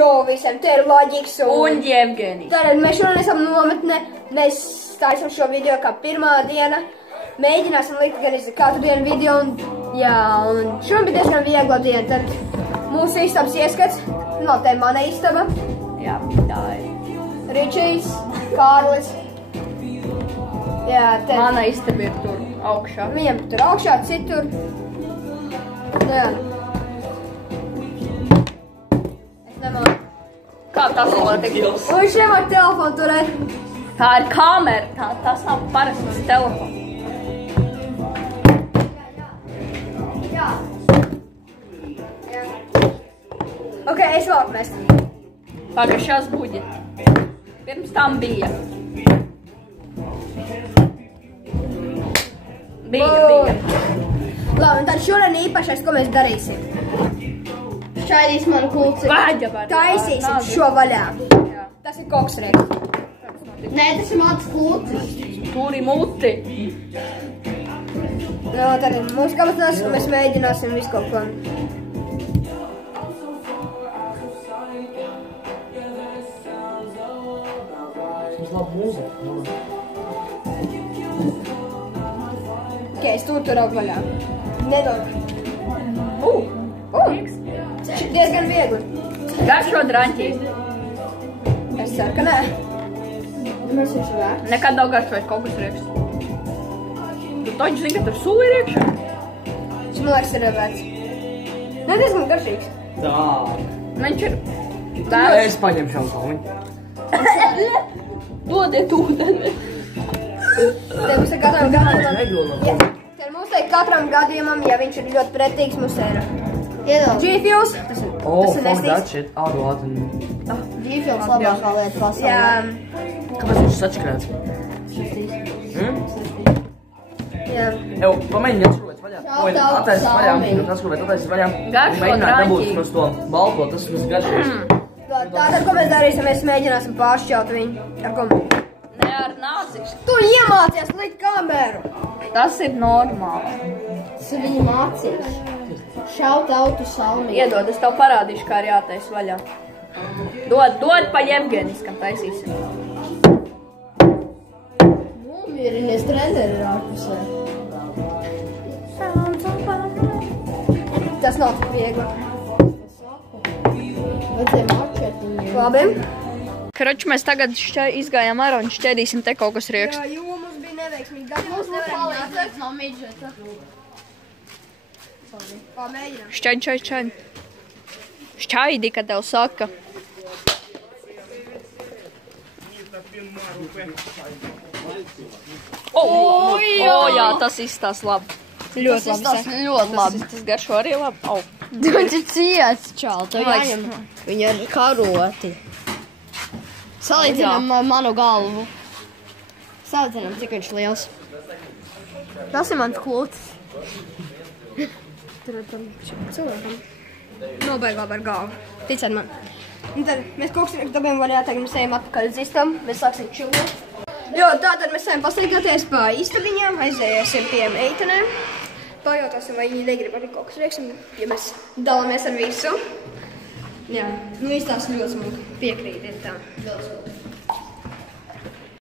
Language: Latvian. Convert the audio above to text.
Jo, visiem, te ir Loģiks un Jevgenijs. Tātad mēs šodien esam nometne, mēs stāsim šo video kā pirmā diena. Mēģināsim likt gan katru dienu video, un šodien bija diezgan viegla diena. Tad mūsu istabas ieskats, no te mana istaba. Jā, tā ir. Ričijs, Kārlis. Jā, te. Mana istaba ir tur augšā. Viņam tur augšā, citur. Jā. Kā tas notiek? Viņš nevar telefonu turēt. Tā ir kamera, tas nav parastas telefons. Jā. Ok, es vēl mest. Pagašās buģeti. Pirms tam bija. Bija. Labi, un tad šodien īpašais, ko mēs darīsim. Šķaidīs manu kulci. Taisīsim šo vaļā. Tas ir koksrieks. Nē, tas ir mans kulcis. Turi muti. Jā, tad mums kabatnās, un mēs mēģināsim visu kaut ko. Mums labi mūzika. Ok, es tur aug vaļā. Nedod. Diezgan viegli. Garšo draņķī. Es ceru, ka nē. Mēs viņš vērt. Nekad nav garšojis kokosrieks. Tu toņi zini, ka tur sula ir iekšā? Šis man liekas ir vērts. Nē, diezgan garšīgs. Tā. Viņš ir Es paņemšu šampāni. Dodiet ūdeni. Te mums ir katram gadījumam. Te mums ir katram gadījumam, ja viņš ir ļoti pretīgs, mums ir G-Fuels. Tas ir Fuck that nesīs. shit. Ādot. G-Fuels labākā lieta pasaulē. Jā. Kāpēc viņš sačkrēts? Jā. Ev, pamēģini atskrūvēt vaļā. Attaisi vaļā. Atskrūvēt vaļā. Garšo Mēģināt dabūt draņķī. mums to balto, tas mums garšīs. Tātad, ko mēs darīsim, mēs mēģināsim pāršķelt viņu. Ar ko? Ne ar nācis. Tu iemācies likt kameru. Tas ir normāli. Tas ir viņa mācīs. Šaut autu salmī. Iedod, es tev parādīšu, kā ir jātais vaļā. Dod pa Jevgeniskam taisīsim. Nomierinies, treneri ir ārpusē. Tas nav tik viegli. Vajadzēja mačēt viņu. Labi. Kroč, mēs tagad izgājām ārā un šķēdīsim te kaut kas rieks. Jā, jo mums bija neveiksmīgi. Mums nevarēja nācēt no midžeta. Pamēģinām. Šķaidi. Šķaidi, kad tev saka. Jā, tas izstās labi. Ļoti labi. Tas garšo arī labi. Viņš ir ciets, čāl. Tev jāņem. Viņi ir karoti. Salīdzinām manu galvu. Salīdzinām, cik viņš liels. Tas ir mans kulcis. Tur ir tam cilvēkam. Nobeigā par galvu. Ticiet man. Un tad mēs koksrieks dabējam vaļā, tagad mēs ejam atpakaļ uz istabu. Mēs sāksim čilot. Jo, tātad mēs ejam pastaigāties pa istabiņām, aizējāsim pie meitenēm. Pajautāsim, vai viņi negrib arī koksrieks, ja mēs dalāmies ar visu. Jā, nu izstās ļoti smuki. Piekrītiet tā. Ļoti smuki.